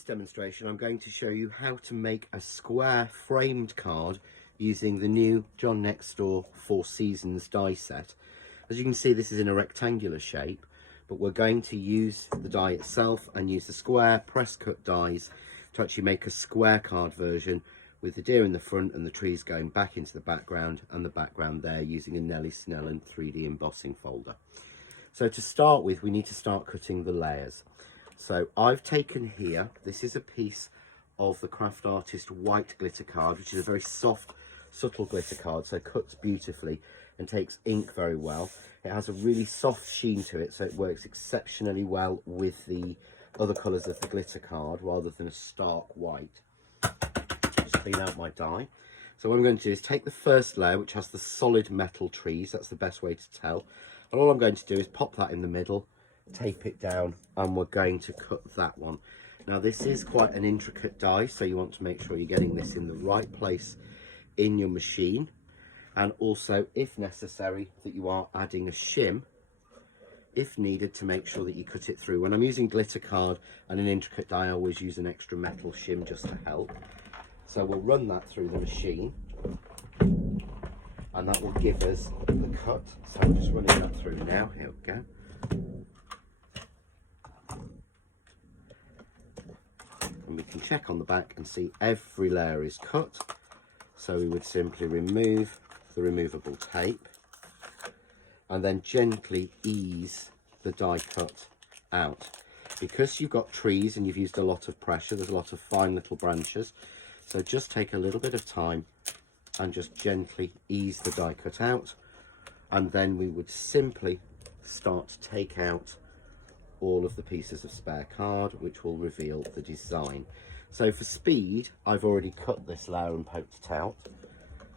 this demonstration I'm going to show you how to make a square framed card using the new JND194 Four Seasons die set. As you can see, this is in a rectangular shape, but we're going to use the die itself and use the square press cut dies to actually make a square card version with the deer in the front and the trees going back into the background, and the background there using a Nellie Snellen 3D embossing folder. So to start with, we need to start cutting the layers. So I've taken here, this is a piece of the Craft Artist white glitter card, which is a very soft, subtle glitter card, so it cuts beautifully and takes ink very well. It has a really soft sheen to it, so it works exceptionally well with the other colours of the glitter card rather than a stark white. Just clean out my die. So what I'm going to do is take the first layer, which has the solid metal trees. That's the best way to tell. And all I'm going to do is pop that in the middle, tape it down, and we're going to cut that one. Now this is quite an intricate die, so you want to make sure you're getting this in the right place in your machine, and also, if necessary, that you are adding a shim if needed to make sure that you cut it through. When I'm using glitter card and an intricate die, I always use an extra metal shim just to help. So we'll run that through the machine and that will give us the cut. So I'm just running that through now. Here we go. And we can check on the back and see every layer is cut. So we would simply remove the removable tape and then gently ease the die cut out. Because you've got trees and you've used a lot of pressure, there's a lot of fine little branches. So just take a little bit of time and just gently ease the die cut out. And then we would simply start to take out all of the pieces of spare card, which will reveal the design. So for speed, I've already cut this layer and poked it out.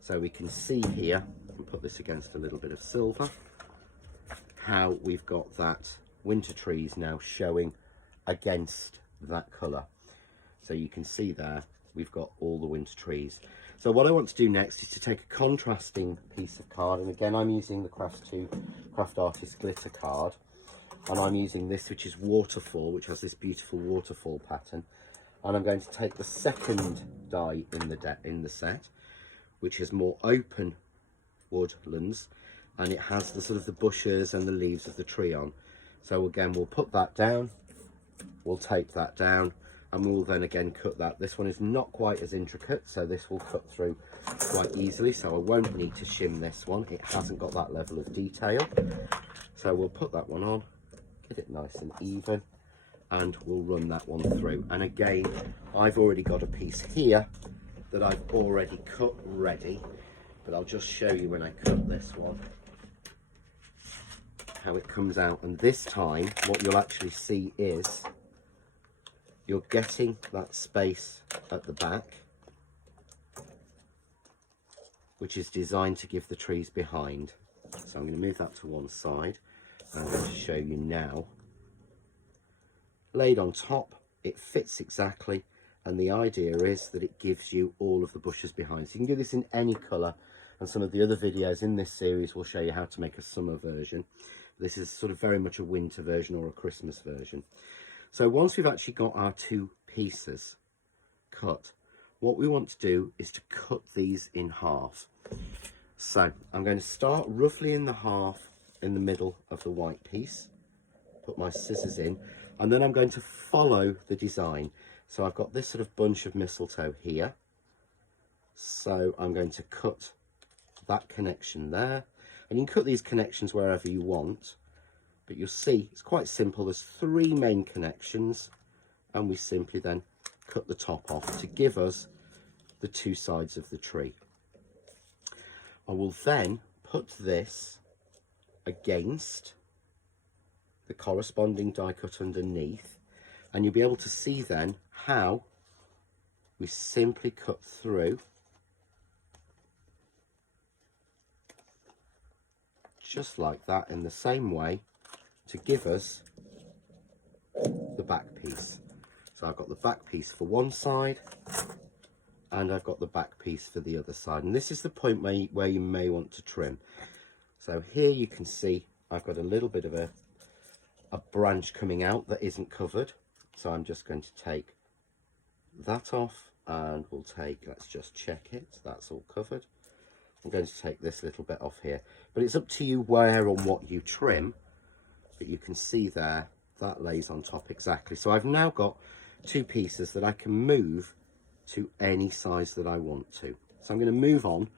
So we can see here, and put this against a little bit of silver, how we've got that winter trees now showing against that colour. So you can see there, we've got all the winter trees. So what I want to do next is to take a contrasting piece of card, and again I'm using the Craft Artist glitter card, and I'm using this, which is waterfall, which has this beautiful waterfall pattern. And I'm going to take the second die in the set, which is more open woodlands, and it has the sort of the bushes and the leaves of the tree on. So again, we'll put that down, we'll tape that down, and we'll then again cut that. This one is not quite as intricate, so this will cut through quite easily, so I won't need to shim this one. It hasn't got that level of detail. So we'll put that one on, get it nice and even, and we'll run that one through. And again, I've already got a piece here that I've already cut ready, but I'll just show you when I cut this one how it comes out. And this time what you'll actually see is you're getting that space at the back, which is designed to give the trees behind. So I'm going to move that to one side, and I'm going to show you now. Laid on top, it fits exactly, and the idea is that it gives you all of the bushes behind. So you can do this in any colour, and some of the other videos in this series will show you how to make a summer version. This is sort of very much a winter version or a Christmas version. So once we've actually got our two pieces cut, what we want to do is to cut these in half. So I'm going to start roughly in the half in the middle of the white piece, put my scissors in, and then I'm going to follow the design. So I've got this sort of bunch of mistletoe here, so I'm going to cut that connection there, and you can cut these connections wherever you want, but you'll see it's quite simple. There's three main connections, and we simply then cut the top off to give us the two sides of the tree. I will then put this against the corresponding die cut underneath, and you'll be able to see then how we simply cut through just like that in the same way to give us the back piece. So I've got the back piece for one side and I've got the back piece for the other side, and this is the point where you may want to trim. So here you can see I've got a little bit of a branch coming out that isn't covered, so I'm just going to take that off, and we'll take, let's just check it, that's all covered. I'm going to take this little bit off here, but it's up to you where and what you trim, but you can see there that lays on top exactly. So I've now got two pieces that I can move to any size that I want to. So I'm going to move on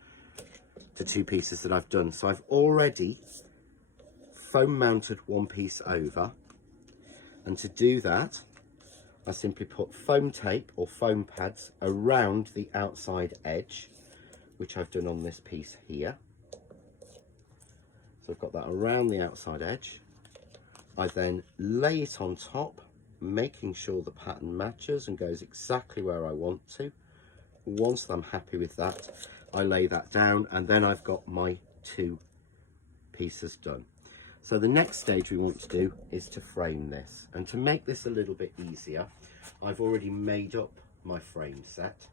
to two pieces that I've done. So I've already foam mounted one piece over, and to do that I simply put foam tape or foam pads around the outside edge, which I've done on this piece here. So I've got that around the outside edge. I then lay it on top, making sure the pattern matches and goes exactly where I want to. Once I'm happy with that, I lay that down, and then I've got my two pieces done. So the next stage we want to do is to frame this, and to make this a little bit easier, I've already made up my frame set.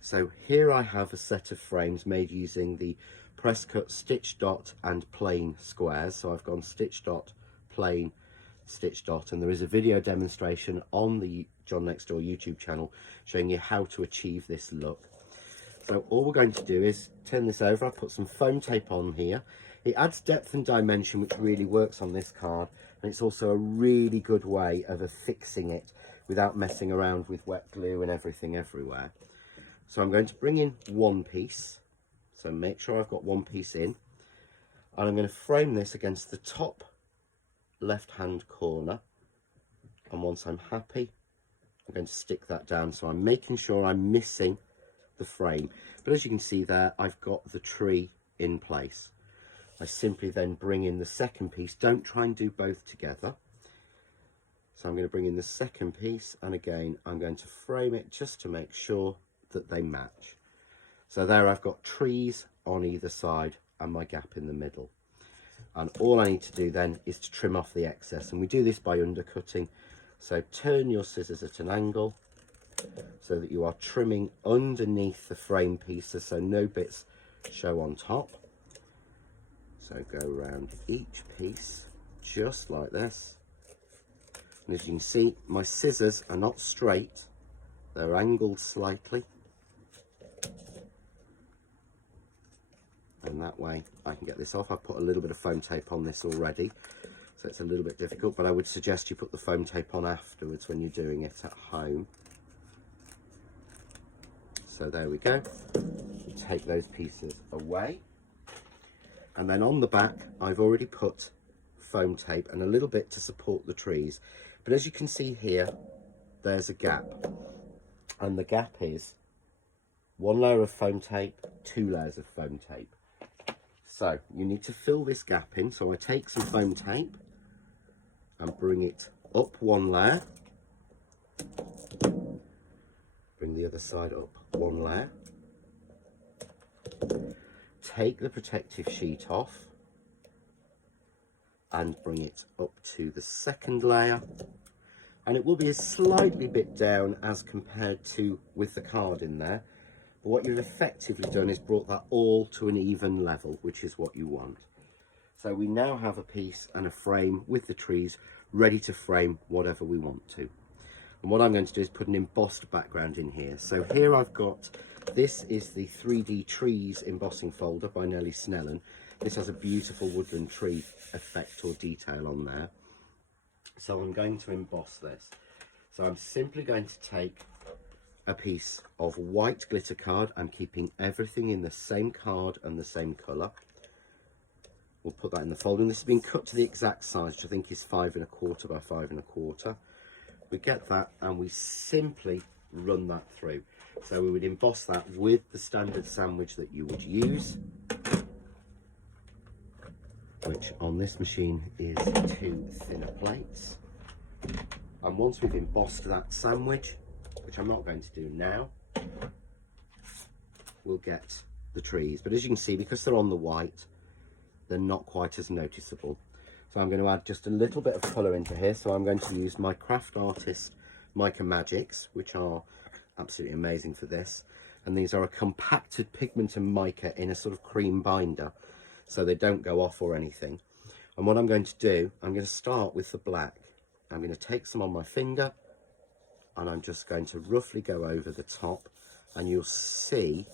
So here I have a set of frames made using the press cut, stitch dot and plain squares. So I've gone stitch dot, plain, stitch dot, and there is a video demonstration on the John Next Door YouTube channel showing you how to achieve this look. So all we're going to do is turn this over. I've put some foam tape on here. It adds depth and dimension, which really works on this card, and it's also a really good way of affixing it without messing around with wet glue and everything everywhere. So I'm going to bring in one piece, so make sure I've got one piece in, and I'm going to frame this against the top left hand corner, and once I'm happy I'm going to stick that down. So I'm making sure I'm missing the frame, but as you can see there, I've got the tree in place. I simply then bring in the second piece. Don't try and do both together. So I'm going to bring in the second piece, and again I'm going to frame it just to make sure that they match. So there I've got trees on either side and my gap in the middle, and all I need to do then is to trim off the excess, and we do this by undercutting. So turn your scissors at an angle so that you are trimming underneath the frame pieces so no bits show on top. So go around each piece just like this, and as you can see, my scissors are not straight, they're angled slightly, and that way I can get this off. I've put a little bit of foam tape on this already, so it's a little bit difficult, but I would suggest you put the foam tape on afterwards when you're doing it at home. So there we go. We take those pieces away, and then on the back I've already put foam tape and a little bit to support the trees, but as you can see here, there's a gap, and the gap is one layer of foam tape, two layers of foam tape. So you need to fill this gap in. So I take some foam tape and bring it up one layer, bring the other side up one layer, take the protective sheet off and bring it up to the second layer, and it will be a slightly bit down as compared to with the card in there, but what you've effectively done is brought that all to an even level, which is what you want. So we now have a piece and a frame with the trees ready to frame whatever we want to. And what I'm going to do is put an embossed background in here. So here I've got, this is the 3D Trees embossing folder by Nellie Snellen. This has a beautiful woodland tree effect or detail on there. So I'm going to emboss this. So I'm simply going to take a piece of white glitter card. I'm keeping everything in the same card and the same colour. We'll put that in the folder, and this has been cut to the exact size, which I think is 5 1/4 by 5 1/4. We get that and we simply run that through. So we would emboss that with the standard sandwich that you would use, which on this machine is 2 thinner plates. And once we've embossed that sandwich, which I'm not going to do now, we'll get the trees. But as you can see, because they're on the white, they're not quite as noticeable. So I'm going to add just a little bit of colour into here. So I'm going to use my Craft Artist Mica Magics, which are absolutely amazing for this. And these are a compacted pigment and mica in a sort of cream binder, so they don't go off or anything. And what I'm going to do, I'm going to start with the black. I'm going to take some on my finger and I'm just going to roughly go over the top, and you'll see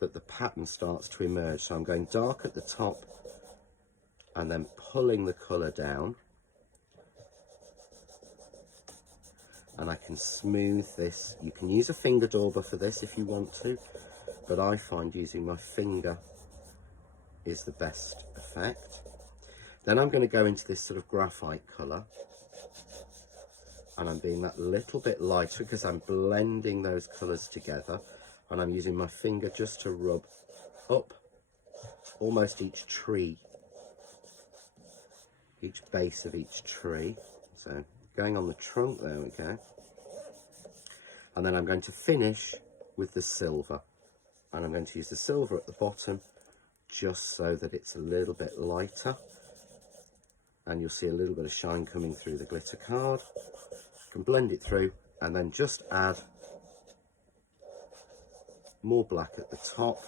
that the pattern starts to emerge. So I'm going dark at the top and then pulling the colour down, and I can smooth this. You can use a finger dauber for this if you want to, but I find using my finger is the best effect. Then I'm going to go into this sort of graphite colour, and I'm being that little bit lighter because I'm blending those colours together, and I'm using my finger just to rub up almost each tree, each base of each tree. So going on the trunk, there we go. And then I'm going to finish with the silver, and I'm going to use the silver at the bottom just so that it's a little bit lighter, and you'll see a little bit of shine coming through the glitter card. You can blend it through and then just add more black at the top,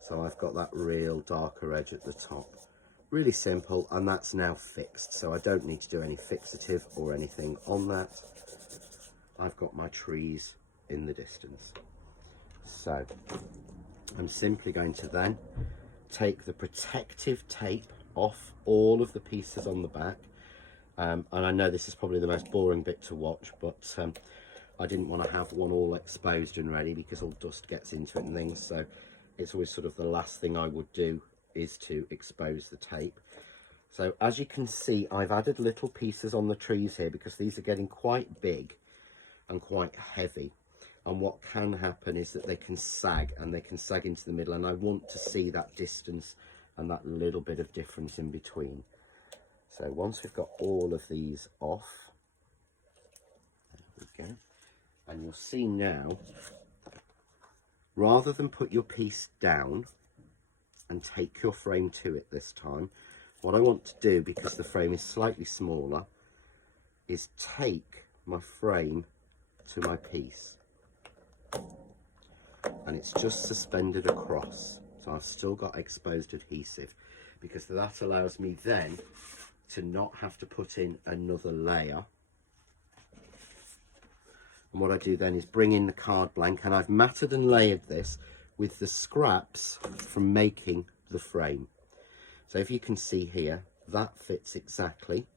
so I've got that real darker edge at the top. Really simple, and that's now fixed, so I don't need to do any fixative or anything on that. I've got my trees in the distance. So I'm simply going to then take the protective tape off all of the pieces on the back, and I know this is probably the most boring bit to watch, but I didn't want to have one all exposed and ready because all dust gets into it and things, so it's always sort of the last thing I would do is to expose the tape. So as you can see, I've added little pieces on the trees here because these are getting quite big and quite heavy, and what can happen is that they can sag, and they can sag into the middle, and I want to see that distance and that little bit of difference in between. So once we've got all of these off, there we go, and you'll see now, rather than put your piece down and take your frame to it this time, what I want to do, because the frame is slightly smaller, is take my frame to my piece, and it's just suspended across, so I've still got exposed adhesive, because that allows me then to not have to put in another layer. And what I do then is bring in the card blank, and I've matted and layered this with the scraps from making the frame. So if you can see here, that fits exactly.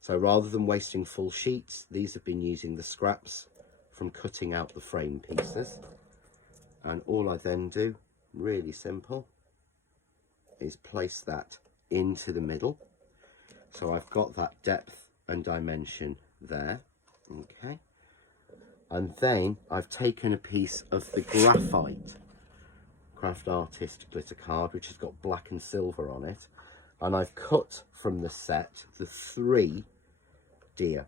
So rather than wasting full sheets, these have been using the scraps from cutting out the frame pieces. And all I then do, really simple, is place that into the middle. So I've got that depth and dimension there, okay. And then I've taken a piece of the graphite Craft Artist glitter card, which has got black and silver on it, and I've cut from the set the 3 deer.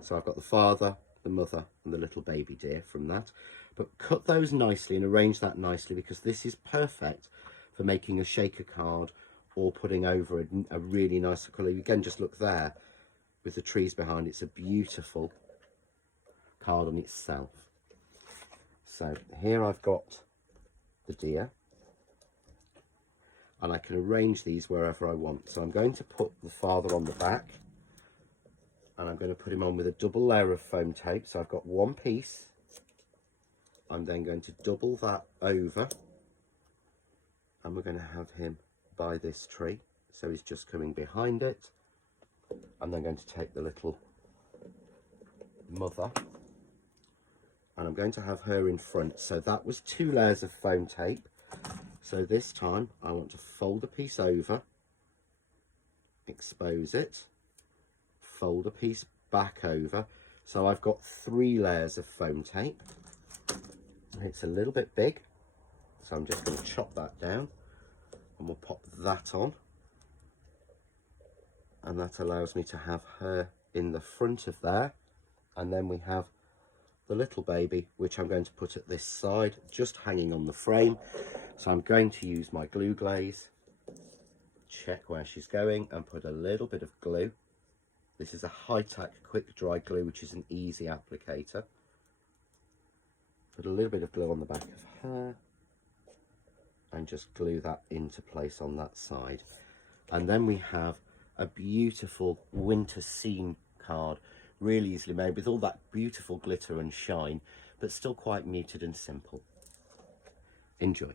So I've got the father, the mother and the little baby deer from that, but cut those nicely and arrange that nicely, because this is perfect for making a shaker card or putting over a really nice colour. Again, just look there with the trees behind, it's a beautiful card on itself. So here I've got the deer, and I can arrange these wherever I want. So I'm going to put the father on the back, and I'm going to put him on with a double layer of foam tape. So I've got one piece, I'm then going to double that over, and we're going to have him by this tree, so he's just coming behind it. I'm then going to take the little mother, and I'm going to have her in front. So that was 2 layers of foam tape. So this time I want to fold a piece over, expose it, fold a piece back over. So I've got 3 layers of foam tape. It's a little bit big, so I'm just going to chop that down, and we'll pop that on, and that allows me to have her in the front of there. And then we have the little baby, which I'm going to put at this side, just hanging on the frame. So I'm going to use my glue glaze, check where she's going, and put a little bit of glue. This is a high-tack quick dry glue, which is an easy applicator. Put a little bit of glue on the back of her and just glue that into place on that side. And then we have a beautiful winter scene card, really easily made with all that beautiful glitter and shine, but still quite muted and simple. Enjoy.